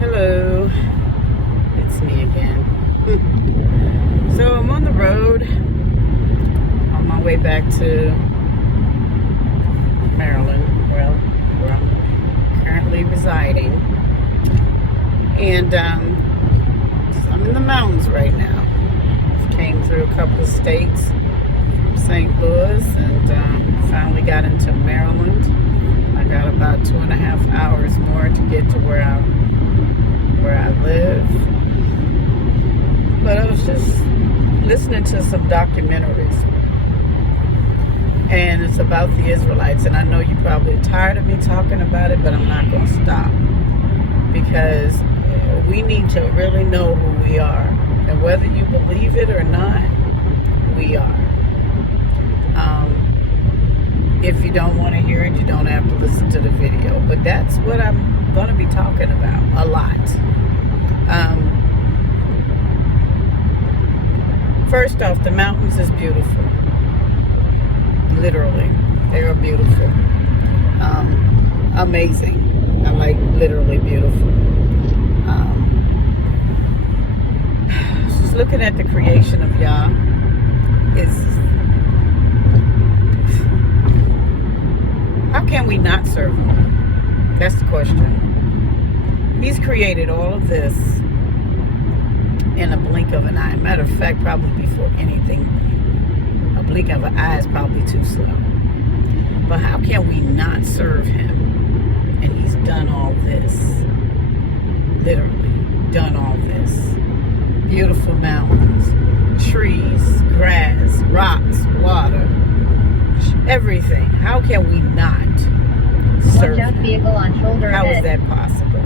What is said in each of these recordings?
Hello, it's me again. So I'm on the road on my way back to Maryland, where I'm currently residing. And I'm in the mountains right now. Came through a couple of states from St. Louis and finally got into Maryland. I got about 2.5 hours more to get to where I live. But I was just listening to some documentaries, and it's about the Israelites. And I know you're probably tired of me talking about it, but I'm not going to stop, because we need to really know who we are, and whether you believe it or not, we are. If you don't want to hear it, you don't have to listen to the video, but that's what I'm going to be talking about a lot. First off, the mountains is beautiful. Literally, they are beautiful. Amazing. I like literally beautiful. Just looking at the creation of Yah, how can we not serve him? That's the question. He's created all of this in a blink of an eye. Matter of fact, probably before anything, a blink of an eye is probably too slow. But how can we not serve him? And he's done all this. Literally done all this. Beautiful mountains, trees, grass, rocks, water, everything. How can we not serve him? Vehicle on shoulder How ahead. is that possible?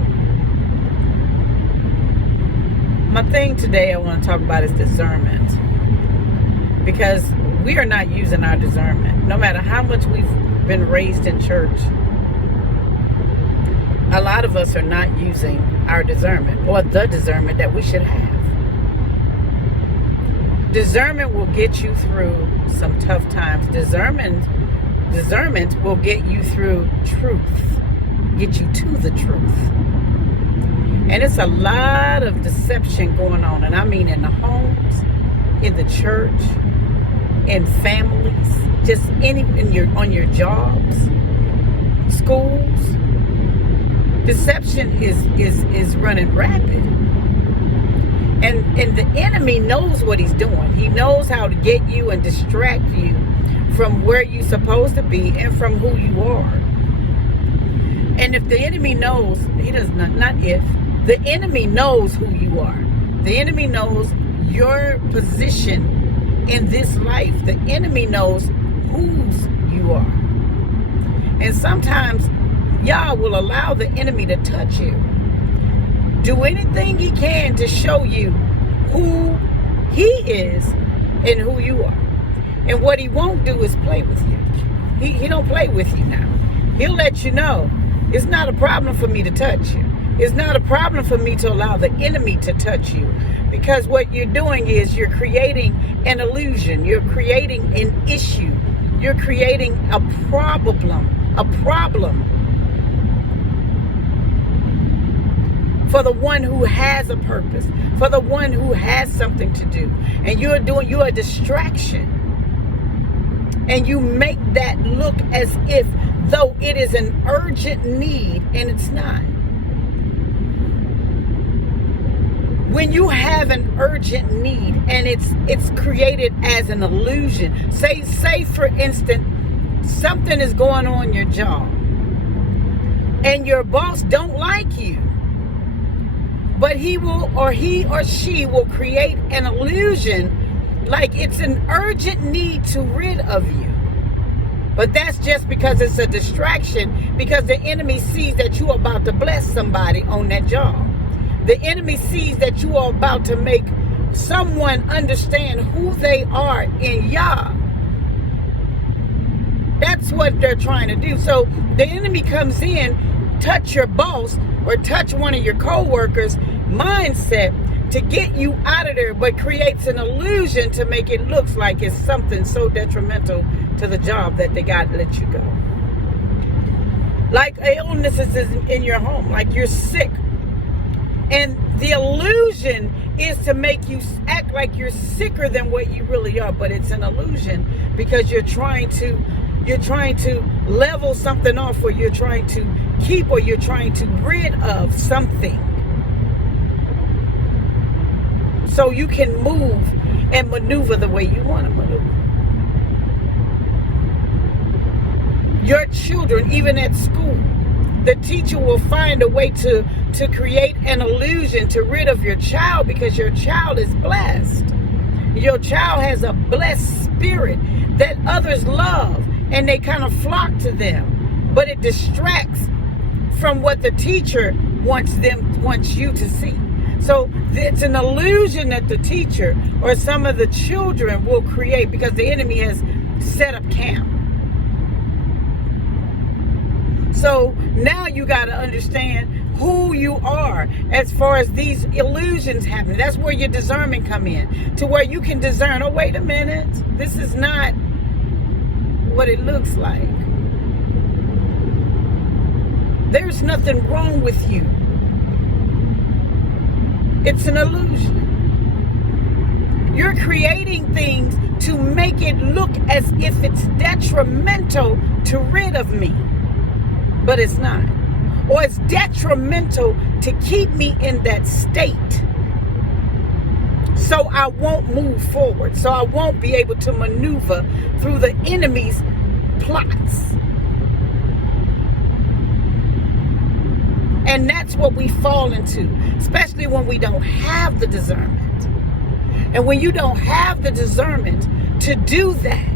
My thing today I want to talk about is discernment, because we are not using our discernment. No matter how much we've been raised in church, a lot of us are not using our discernment, or the discernment that we should have. Discernment will get you through some tough times. Discernment will get you through truth, get you to the truth. And it's a lot of deception going on. And I mean in the homes, in the church, in families, just on your jobs, schools. Deception is running rapid. And the enemy knows what he's doing. He knows how to get you and distract you from where you're supposed to be and from who you are. And if the enemy knows, he does not if, the enemy knows who you are. The enemy knows your position in this life. The enemy knows whose you are. And sometimes Yah will allow the enemy to touch you. Do anything he can to show you who he is and who you are. And what he won't do is play with you. He don't play with you now. He'll let you know it's not a problem for me to touch you. It's not a problem for me to allow the enemy to touch you, because what you're doing is you're creating an illusion. You're creating an issue. You're creating a problem for the one who has a purpose, for the one who has something to do. And you're a distraction. And you make that look as if though it is an urgent need, and it's not. When you have an urgent need and it's created as an illusion, say for instance, something is going on in your job and your boss don't like you, but he or she will create an illusion like it's an urgent need to rid of you. But that's just because it's a distraction, because the enemy sees that you're about to bless somebody on that job. The enemy sees that you are about to make someone understand who they are in Yah. That's what they're trying to do. So the enemy comes in, touch your boss or touch one of your co-workers' mindset to get you out of there, but creates an illusion to make it look like it's something so detrimental to the job that they got to let you go. Like illnesses in your home, like you're sick. And the illusion is to make you act like you're sicker than what you really are, but it's an illusion because you're trying to level something off, or you're trying to keep, or you're trying to rid of something so you can move and maneuver the way you want to maneuver. Your children, even at school, the teacher will find a way to create an illusion to rid of your child, because your child is blessed. Your child has a blessed spirit that others love, and they kind of flock to them. But it distracts from what the teacher wants you to see. So it's an illusion that the teacher or some of the children will create, because the enemy has set up camp. So now you got to understand who you are as far as these illusions happen. That's where your discernment come in, to where you can discern, oh, wait a minute, this is not what it looks like. There's nothing wrong with you. It's an illusion. You're creating things to make it look as if it's detrimental to rid of me. But it's not. Or it's detrimental to keep me in that state. So I won't move forward. So I won't be able to maneuver through the enemy's plots. And that's what we fall into, especially when we don't have the discernment. And when you don't have the discernment to do that,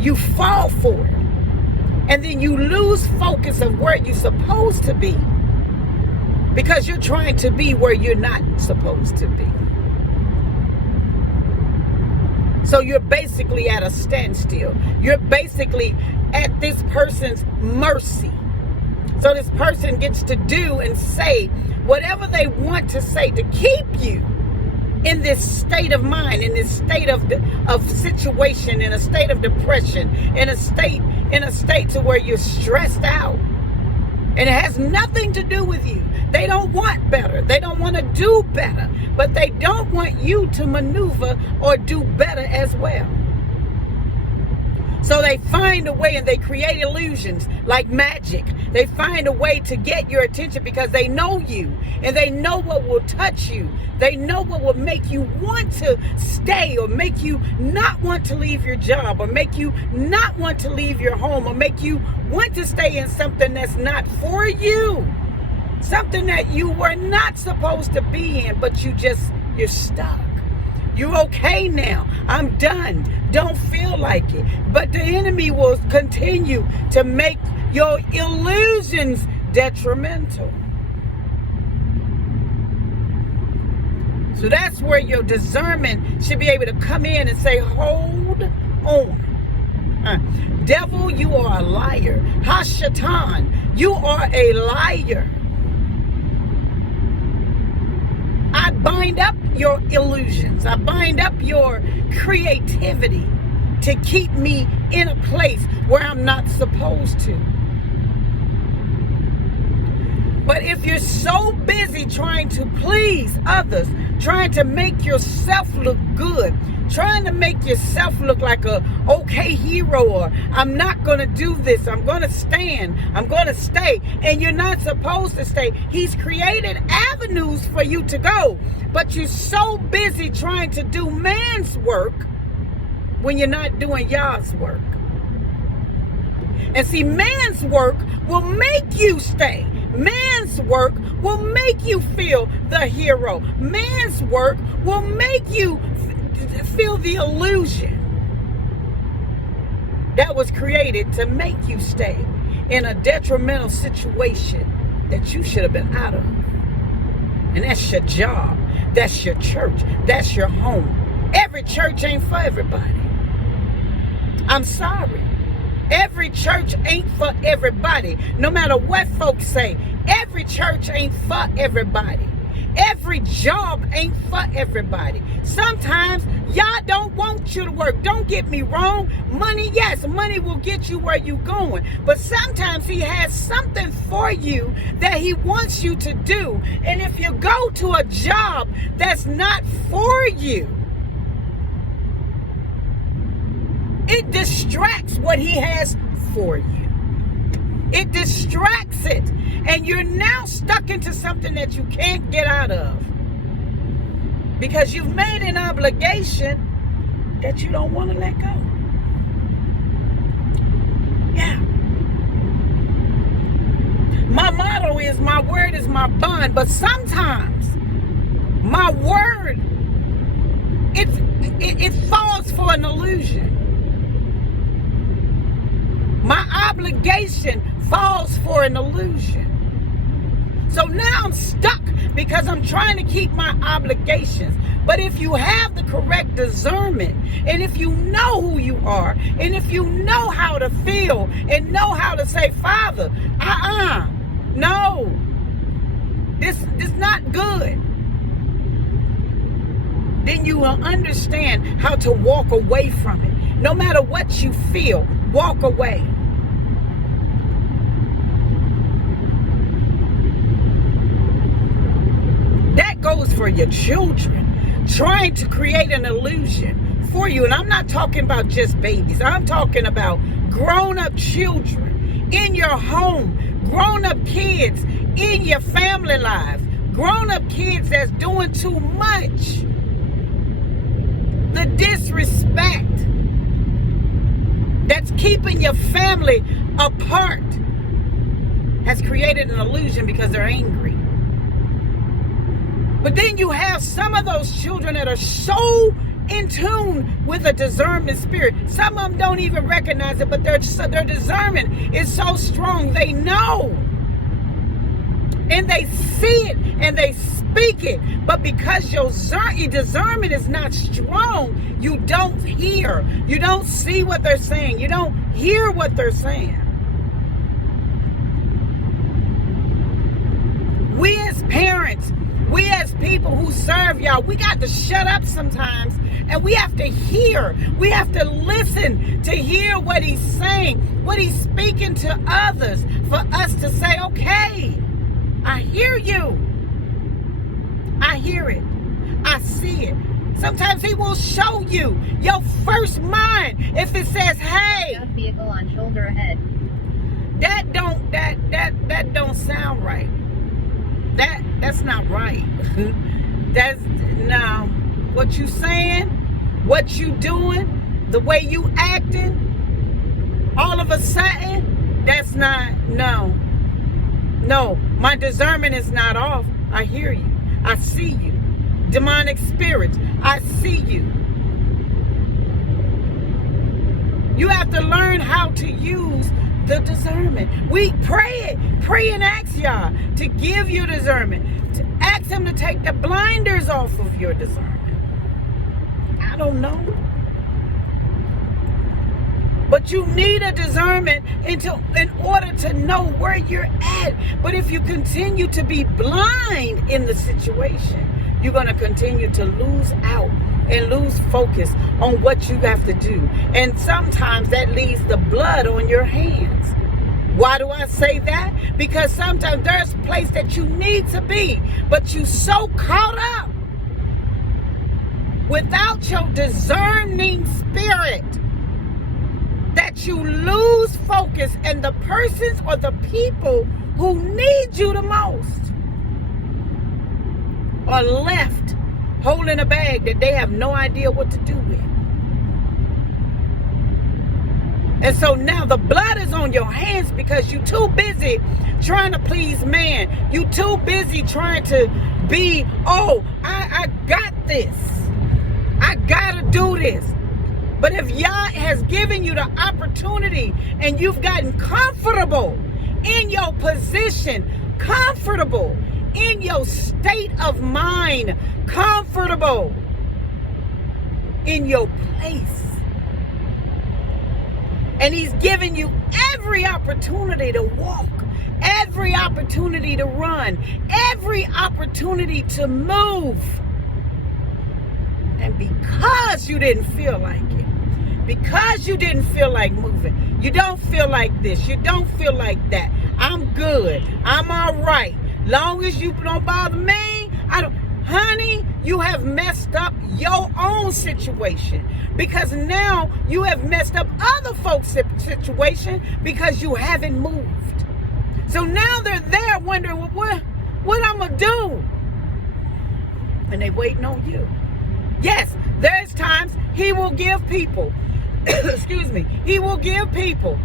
you fall for it. And then you lose focus of where you're supposed to be, because you're trying to be where you're not supposed to be. So you're basically at a standstill. You're basically at this person's mercy. So this person gets to do and say whatever they want to say to keep you in this state of mind, in this state of situation, in a state of depression, in a state to where you're stressed out. And it has nothing to do with you. They don't want better. They don't want to do better. But they don't want you to maneuver or do better as well. So they find a way, and they create illusions like magic. They find a way to get your attention because they know you, and they know what will touch you. They know what will make you want to stay, or make you not want to leave your job, or make you not want to leave your home, or make you want to stay in something that's not for you. Something that you were not supposed to be in, but you're stuck. You're okay now. I'm done. Don't feel like it. But the enemy will continue to make your illusions detrimental. So that's where your discernment should be able to come in and say, hold on. Devil, you are a liar. Hashatan, you are a liar. I bind up your illusions. I bind up your creativity to keep me in a place where I'm not supposed to. But if you're so busy trying to please others, trying to make yourself look good, trying to make yourself look like a okay hero, or I'm not going to do this, I'm going to stand, I'm going to stay, and you're not supposed to stay. He's created avenues for you to go, but you're so busy trying to do man's work when you're not doing Yah's work. And see, man's work will make you stay. Man's work will make you feel the hero. Man's work will make you feel the illusion that was created to make you stay in a detrimental situation that you should have been out of. And that's your job. That's your church. That's your home. Every church ain't for everybody. I'm sorry. Every church ain't for everybody. No matter what folks say, every church ain't for everybody. Every job ain't for everybody. Sometimes y'all don't want you to work. Don't get me wrong. Money, yes, money will get you where you're going. But sometimes he has something for you that he wants you to do. And if you go to a job that's not for you, it distracts what he has for you. It distracts it. And you're now stuck into something that you can't get out of. Because you've made an obligation that you don't want to let go. Yeah. My motto is, my word is my bond. But sometimes my word, it falls for an illusion. My obligation falls for an illusion. So now I'm stuck because I'm trying to keep my obligations. But if you have the correct discernment, and if you know who you are, and if you know how to feel, and know how to say, Father, no, this is not good, then you will understand how to walk away from it. No matter what you feel, walk away. That goes for your children, trying to create an illusion for you. And I'm not talking about just babies. I'm talking about grown-up children in your home, grown-up kids in your family lives, grown-up kids that's doing too much. The disrespect that's keeping your family apart has created an illusion because they're angry. But then you have some of those children that are so in tune with a discernment spirit. Some of them don't even recognize it, but their discernment is so strong. They know. And they see it and they speak it. But because your discernment is not strong, you don't hear. You don't see what they're saying. You don't hear what they're saying. We as parents, we as people who serve y'all, we got to shut up sometimes, and we have to hear. We have to listen to hear what he's saying, what he's speaking to others, for us to say, okay, I hear you. I hear it. I see it. Sometimes he will show you your first mind. If it says, hey, vehicle on shoulder ahead. That don't sound right. That's not right. That's no. What you saying, what you doing, the way you acting, all of a sudden, that's not, no. No, my discernment is not off. I hear you. I see you. Demonic spirits, I see you. You have to learn how to use the discernment. We pray and ask y'all to give you discernment, to ask him to take the blinders off of your discernment. I don't know, but you need a discernment in order to know where you're at. But if you continue to be blind in the situation, you're going to continue to lose out and lose focus on what you have to do. And sometimes that leaves the blood on your hands. Why do I say that? Because sometimes there's a place that you need to be, but you so caught up without your discerning spirit that you lose focus, and the persons or the people who need you the most are left holding a bag that they have no idea what to do with. And so now the blood is on your hands because you're too busy trying to please man. You too busy trying to be, I got this. I gotta do this. But if Yah has given you the opportunity and you've gotten comfortable in your position, comfortable in your state of mind, comfortable in your place, and he's given you every opportunity to walk every opportunity to run, every opportunity to move. And because you didn't feel like it, because you didn't feel like moving, you don't feel like this, you don't feel like that, I'm good, I'm all right, long as you don't bother me, I don't. Honey, you have messed up your own situation, because now you have messed up other folks' situation because you haven't moved. So now they're there wondering, well, what I'm going to do? And they waiting on you. Yes, there's times he will give people, excuse me, he will give people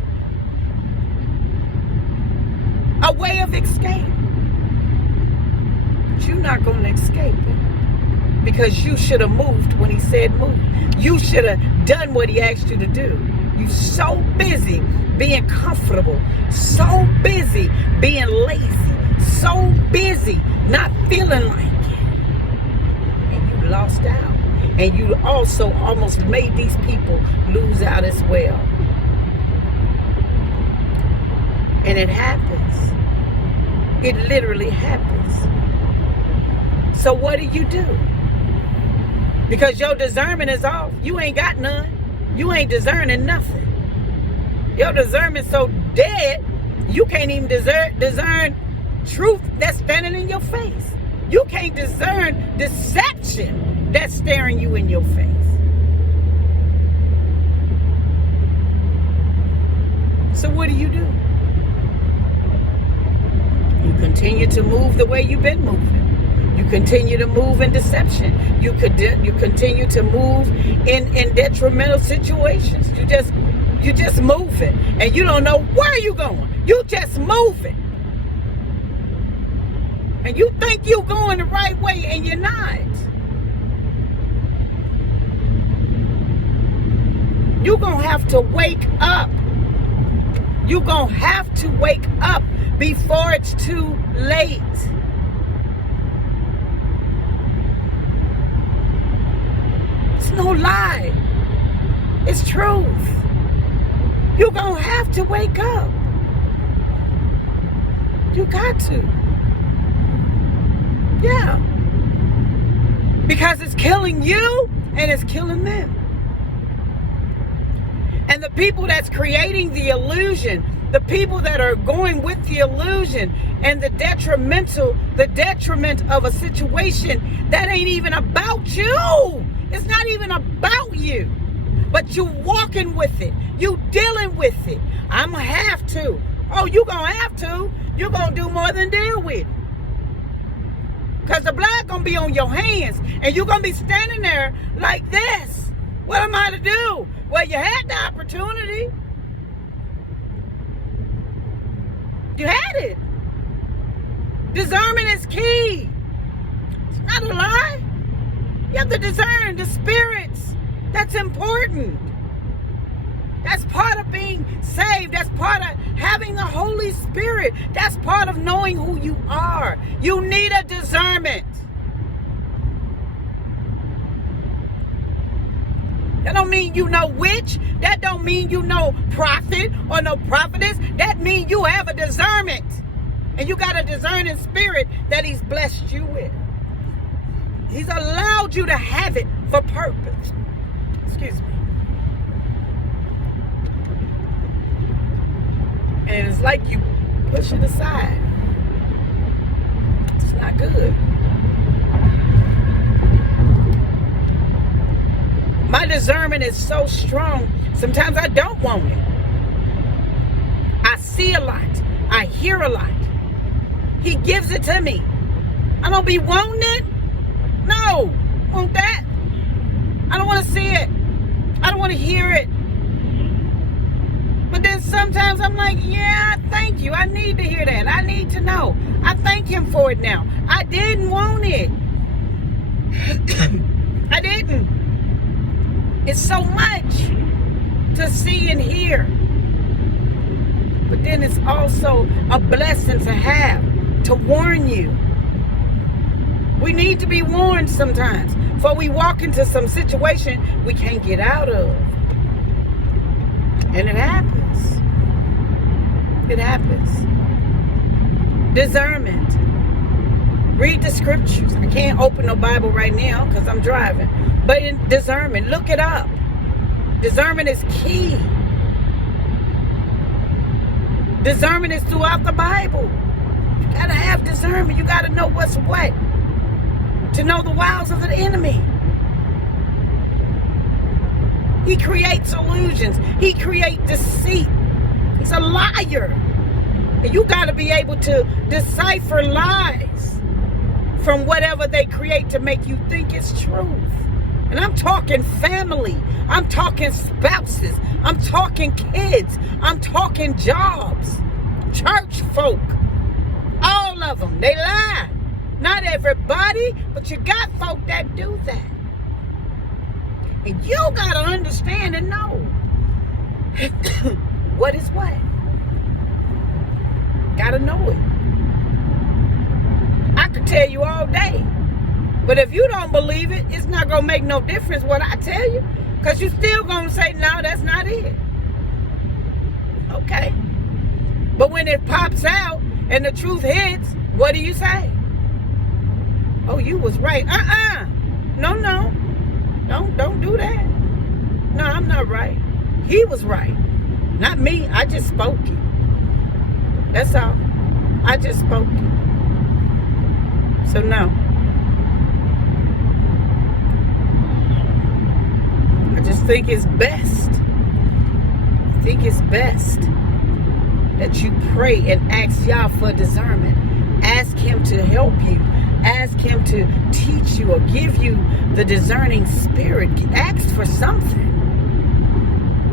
a way of escape. But you're not going to escape it, because you should have moved when he said move. You should have done what he asked you to do. You're so busy being comfortable, so busy being lazy, so busy not feeling like it. And you lost out. And you also almost made these people lose out as well. And it happens. It literally happens. So what do? Because your discernment is off. You ain't got none. You ain't discerning nothing. Your discernment so dead, you can't even discern truth that's standing in your face. You can't discern deception that's staring you in your face. So what do? You continue to move the way you've been moving. You continue to move in deception. You continue to move in detrimental situations. You just moving, and you don't know where you're going. You just moving, and you think you're going the right way, and you're not. You're gonna have to wake up. You're gonna have to wake up before it's too late. It's no lie. It's truth. You're gonna have to wake up. You got to. Yeah. Because it's killing you and it's killing them. And the people that's creating the illusion, the people that are going with the illusion and the detriment of a situation that ain't even about you. It's not even about you. But you walking with it. You dealing with it. I'm going to have to. Oh, you going to have to. You're going to do more than deal with it. Because the blood going to be on your hands. And you're going to be standing there like this. What am I to do? Well, you had the opportunity. You had it. Discernment is key. It's not a lie. You have to discern the spirits. That's important. That's part of being saved. That's part of having the Holy Spirit. That's part of knowing who you are. You need a discernment. That don't mean you know witch. That don't mean you know prophet or no prophetess. That means you have a discernment. And you got a discerning spirit that he's blessed you with. He's allowed you to have it for purpose. Excuse me. And it's like you push it aside. It's not good. My discernment is so strong, sometimes I don't want it. I see a lot. I hear a lot. He gives it to me. I don't be wanting it. No, want that. I don't want to see it. I don't want to hear it. But then sometimes I'm like, yeah, thank you. I need to hear that. I need to know. I thank him for it now. I didn't want it. I didn't. It's so much to see and hear. But then it's also a blessing to have, to warn you. We need to be warned sometimes. Before we walk into some situation we can't get out of. And it happens. It happens. Discernment. Read the scriptures. I can't open no Bible right now because I'm driving. But in discernment, look it up. Discernment is key. Discernment is throughout the Bible. You gotta have discernment. You gotta know what's what. To know the wiles of the enemy. He creates illusions. He creates deceit. He's a liar. And you gotta be able to decipher lies from whatever they create to make you think it's truth. And I'm talking family. I'm talking spouses. I'm talking kids. I'm talking jobs. Church folk. All of them. They lie. Not everybody, but you got folk that do that. And you got to understand and know what is what. Got to know it. I could tell you all day. But if you don't believe it, it's not going to make no difference what I tell you. Because you're still going to say, no, that's not it. Okay. But when it pops out and the truth hits, what do you say? Oh, you was right. No. Don't do that. No, I'm not right. He was right. Not me. I just spoke it. That's all. I just spoke it. So no. I just think it's best. I think it's best that you pray and ask Yah for discernment. Ask him to help you. Ask him to teach you or give you the discerning spirit. Ask for something.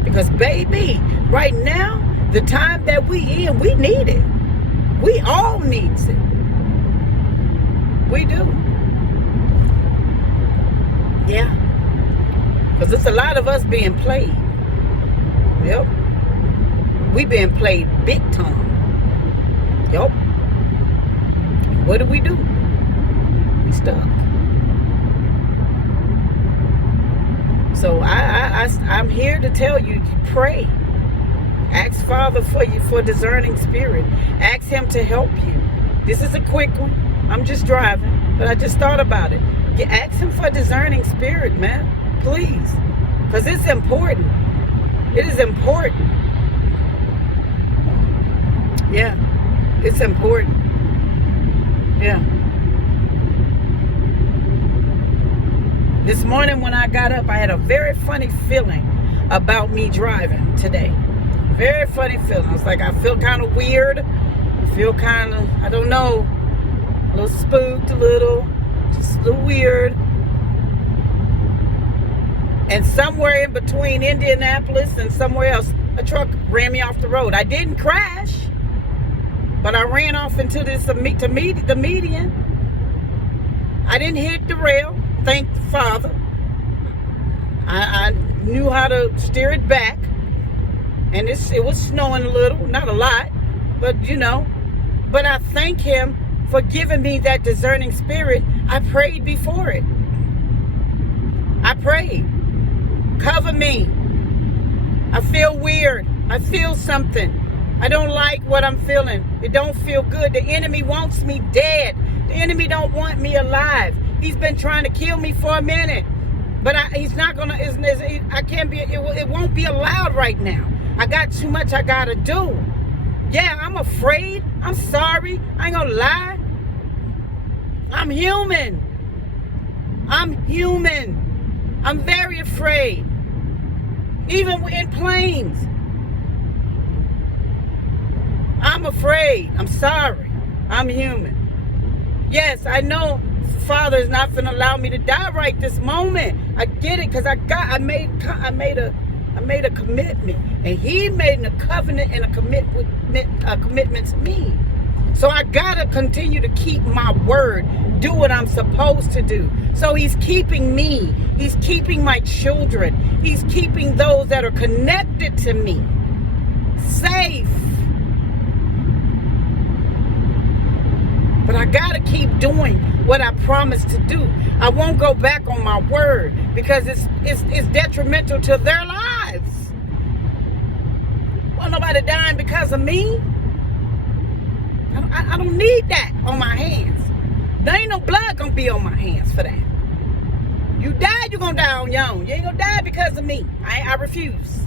Because baby, right now, the time that we in, we need it. We all needs it. We do. Yeah. Because there's a lot of us being played. Yep. We being played big time. Yep. What do? We stuck. So I'm here to tell you, pray. Ask Father for discerning spirit. Ask him to help you. This is a quick one. I'm just driving, but I just thought about it. Ask him for discerning spirit, man. Please. Because it's important. It is important. Yeah. It's important. Yeah. This morning when I got up, I had a very funny feeling about me driving today. Very funny feeling. I was like, I feel kind of weird. I feel kind of, I don't know, a little spooked, just a little weird. And somewhere in between Indianapolis and somewhere else, a truck ran me off the road. I didn't crash, but I ran off into the median. I didn't hit the rail. Thank the Father. I knew how to steer it back. And it was snowing a little, not a lot, but you know. But I thank him for giving me that discerning spirit. I prayed before it. I prayed. Cover me. I feel weird. I feel something. I don't like what I'm feeling. It don't feel good. The enemy wants me dead. The enemy don't want me alive. He's been trying to kill me for a minute. But he's not going to, I can't be, it won't be allowed right now. I got too much I got to do. Yeah, I'm afraid. I'm sorry. I ain't going to lie. I'm human. I'm human. I'm very afraid. Even in planes. I'm afraid. I'm sorry. I'm human. Yes, I know Father is not going to allow me to die right this moment. I get it because I made a commitment, and he made a covenant and a commitment to me. So I gotta continue to keep my word, do what I'm supposed to do. So he's keeping me. He's keeping my children. He's keeping those that are connected to me safe. But I gotta keep doing what I promised to do. I won't go back on my word because it's detrimental to their lives. Want nobody dying because of me? I don't need that on my hands. There ain't no blood gonna be on my hands for that. You die, you're gonna die on your own. You ain't gonna die because of me. I refuse.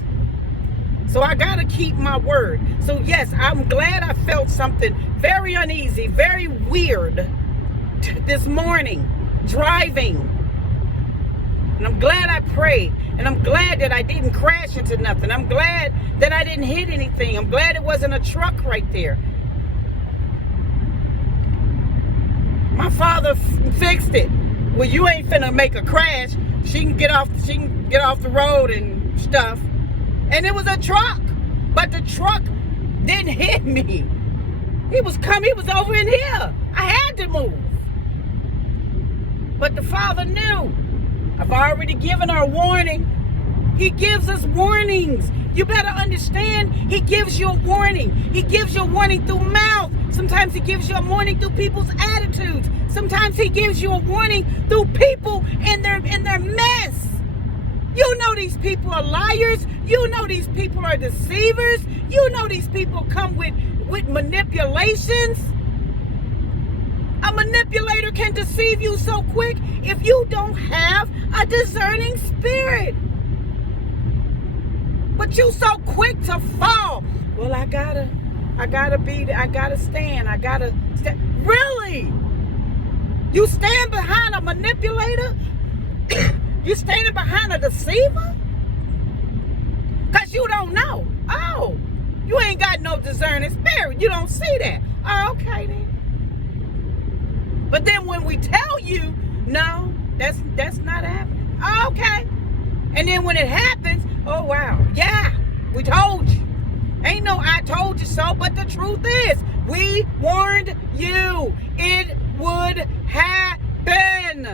So I gotta keep my word. So yes, I'm glad I felt something very uneasy, very weird this morning driving. And I'm glad I prayed. And I'm glad that I didn't crash into nothing. I'm glad that I didn't hit anything. I'm glad it wasn't a truck right there. My father fixed it. Well, you ain't finna make a crash. She can get off the road and stuff. And it was a truck. But the truck didn't hit me. He was over in here. I had to move. But the Father knew. I've already given her a warning. He gives us warnings. You better understand, he gives you a warning. He gives you a warning through mouth. Sometimes he gives you a warning through people's attitudes. Sometimes he gives you a warning through people in their mess. You know these people are liars. You know these people are deceivers. You know these people come with manipulations. A manipulator can deceive you so quick if you don't have a discerning spirit. But you so quick to fall. Well, I gotta stand. Really? You stand behind a manipulator? You standing behind a deceiver? Because you don't know. Oh, you ain't got no discerning spirit. You don't see that. Oh, okay then. But then when we tell you, no, that's not happening. Oh, okay. And then when it happens, oh wow, yeah, we told you. Ain't no I told you so, but the truth is, we warned you it would happen.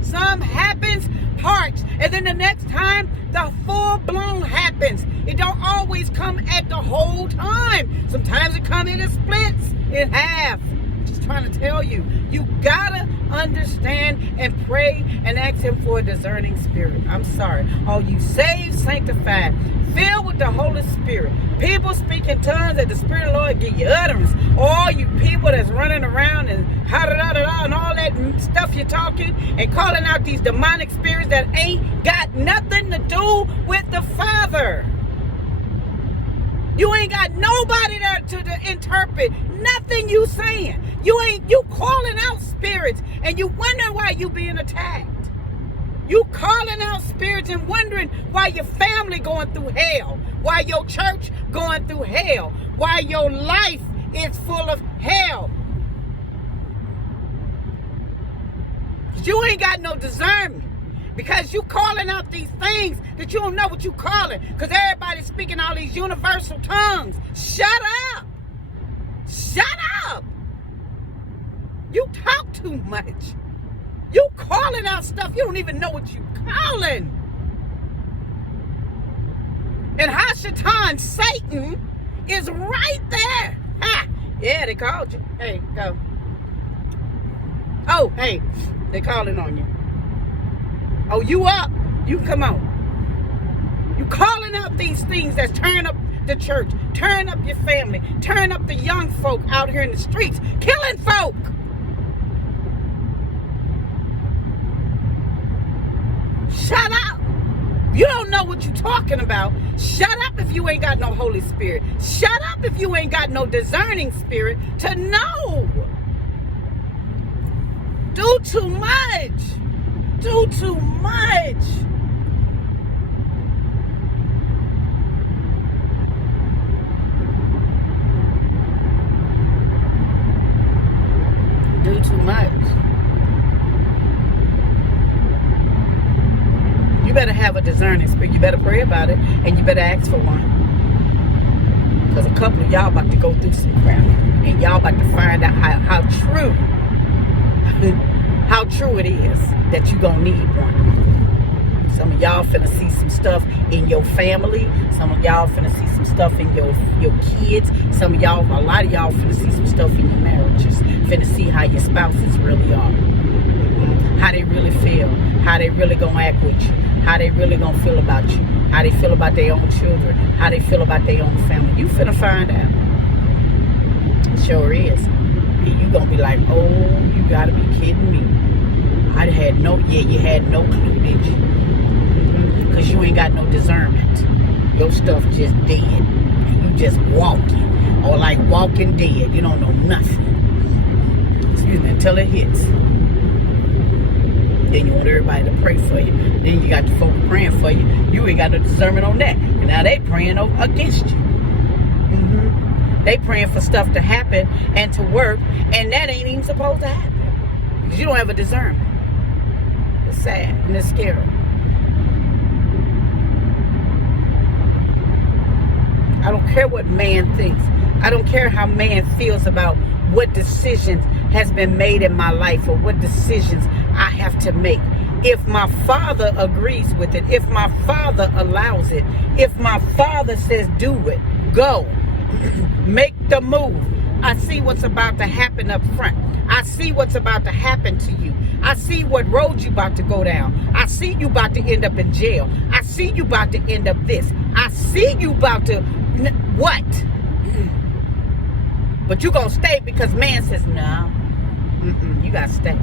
Some happens parts, and then the next time the full-blown happens. It don't always come at the whole time. Sometimes it comes in a splits in half. Just trying to tell you, you gotta understand and pray and ask him for a discerning spirit. I'm sorry. All you saved, sanctified, filled with the Holy Spirit, people speak in tongues that the Spirit of the Lord give you utterance. All you people that's running around and and all that stuff you're talking and calling out these demonic spirits that ain't got nothing to do with the Father. You ain't got nobody there to interpret nothing you saying. You calling out spirits and you wonder why you being attacked. You calling out spirits and wondering why your family going through hell, why your church going through hell, why your life is full of hell. You ain't got no discernment. Because you calling out these things that you don't know what you calling. Because everybody's speaking all these universal tongues. Shut up. Shut up. You talk too much. You calling out stuff you don't even know what you calling. And Hashatan, Satan, is right there. Ha! Yeah, they called you. Hey, go. Oh, hey, they calling on you. Oh, you up? You come on. You calling out these things that's turn up the church, turn up your family, turn up the young folk out here in the streets, killing folk. Shut up. You don't know what you're talking about. Shut up if you ain't got no Holy Spirit. Shut up if you ain't got no discerning spirit to know. Do too much. Do too much. Do too much. You better have a discerning spirit. You better pray about it, and you better ask for one. Because a couple of y'all about to go through some crap, and y'all about to find out how true how true it is that you gonna need one. Some of y'all finna see some stuff in your family. Some of y'all finna see some stuff in your kids. Some of y'all, a lot of y'all finna see some stuff in your marriages. Finna see how your spouses really are. How they really feel. How they really gonna act with you. How they really gonna feel about you. how they feel about their own children, how they feel about their own family. You finna find out. It sure is. And you gonna be like, oh, you gotta be kidding me. You had no clue, did you? Because you ain't got no discernment. Your stuff just dead. And you just walking. Or like walking dead. You don't know nothing. Excuse me, until it hits. Then you want everybody to pray for you. Then you got the folk praying for you. You ain't got no discernment on that. And now they praying against you. They praying for stuff to happen and to work. And that ain't even supposed to happen. Because you don't have a discernment. It's sad and it's scary. I don't care what man thinks. I don't care how man feels about what decisions has been made in my life or what decisions I have to make. If my father agrees with it, if my father allows it, if my father says do it, go, make the move. I see what's about to happen up front. I see what's about to happen to you. I see what road you about to go down. I see you about to end up in jail. I see you about to end up this. I see you about to what? But you gonna stay because man says no. You gotta stay.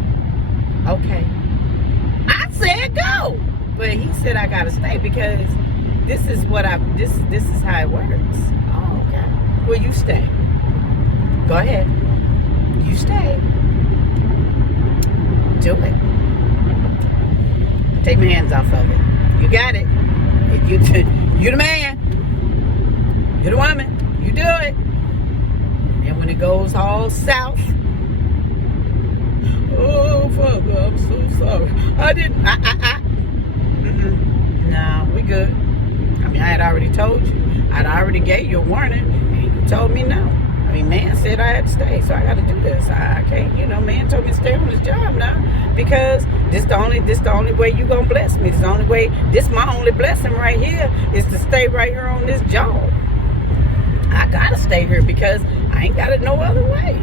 Okay. I said go, but he said I gotta stay because this is what this is how it works. Oh, okay. Well, you stay. Go ahead. You stay. Do it. Take my hands off of it. You got it. You the man. You're the woman. You do it. And when it goes all south, oh, Father, I'm so sorry. I didn't. No, we good. I mean, I had already told you. I'd already gave you a warning. And you told me no. I mean, man said I had to stay, so I got to do this. I can't, man told me to stay on this job now because this the only way you gonna bless me. This my only blessing right here is to stay right here on this job. I gotta stay here because I ain't got it no other way.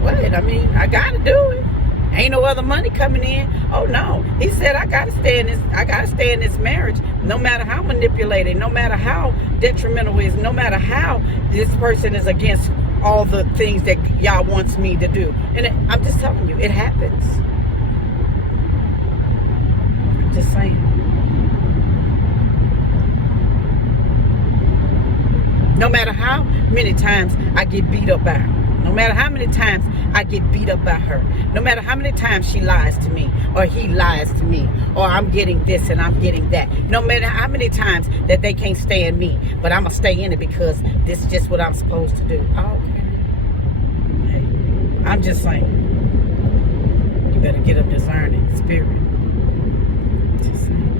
What? I mean, I gotta do it. Ain't no other money coming in. Oh no. He said I gotta stay in this marriage, no matter how manipulated, no matter how detrimental it is, no matter how this person is against all the things that y'all wants me to do. And I'm just telling you, it happens. I'm just saying. No matter how many times I get beat up by her. No matter how many times I get beat up by her. No matter how many times she lies to me or he lies to me or I'm getting this and I'm getting that. No matter how many times that they can't stand me, but I'm going to stay in it because this is just what I'm supposed to do. Oh, okay. Hey, I'm just saying. You better get a discerning spirit. Just saying.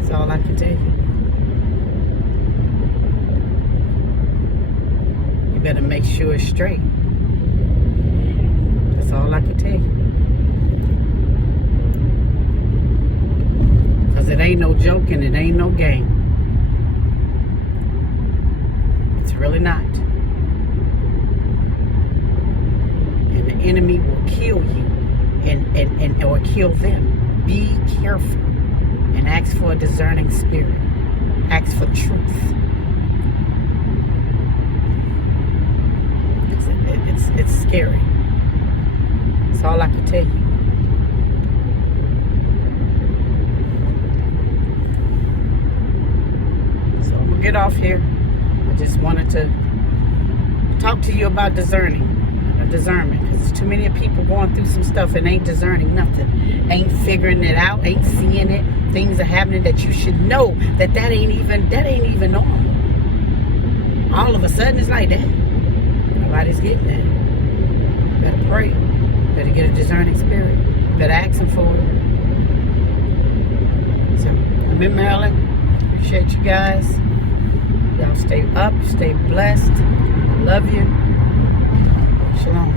That's all I can tell you. You better make sure it's straight. That's all I can tell you. Because it ain't no joke and it ain't no game. It's really not. And the enemy will kill you and or kill them. Be careful and ask for a discerning spirit. Ask for truth. It's scary. That's all I can tell you. So I'm gonna get off here. I just wanted to talk to you about discernement, because there's too many people going through some stuff and ain't discerning nothing, ain't figuring it out, ain't seeing it. Things are happening that you should know that ain't even normal. All of a sudden it's like that. Nobody's getting that. Better pray. Better get a discerning spirit. Better ask him for it. So, I'm in Maryland. Appreciate you guys. Y'all stay up. Stay blessed. I love you. Shalom.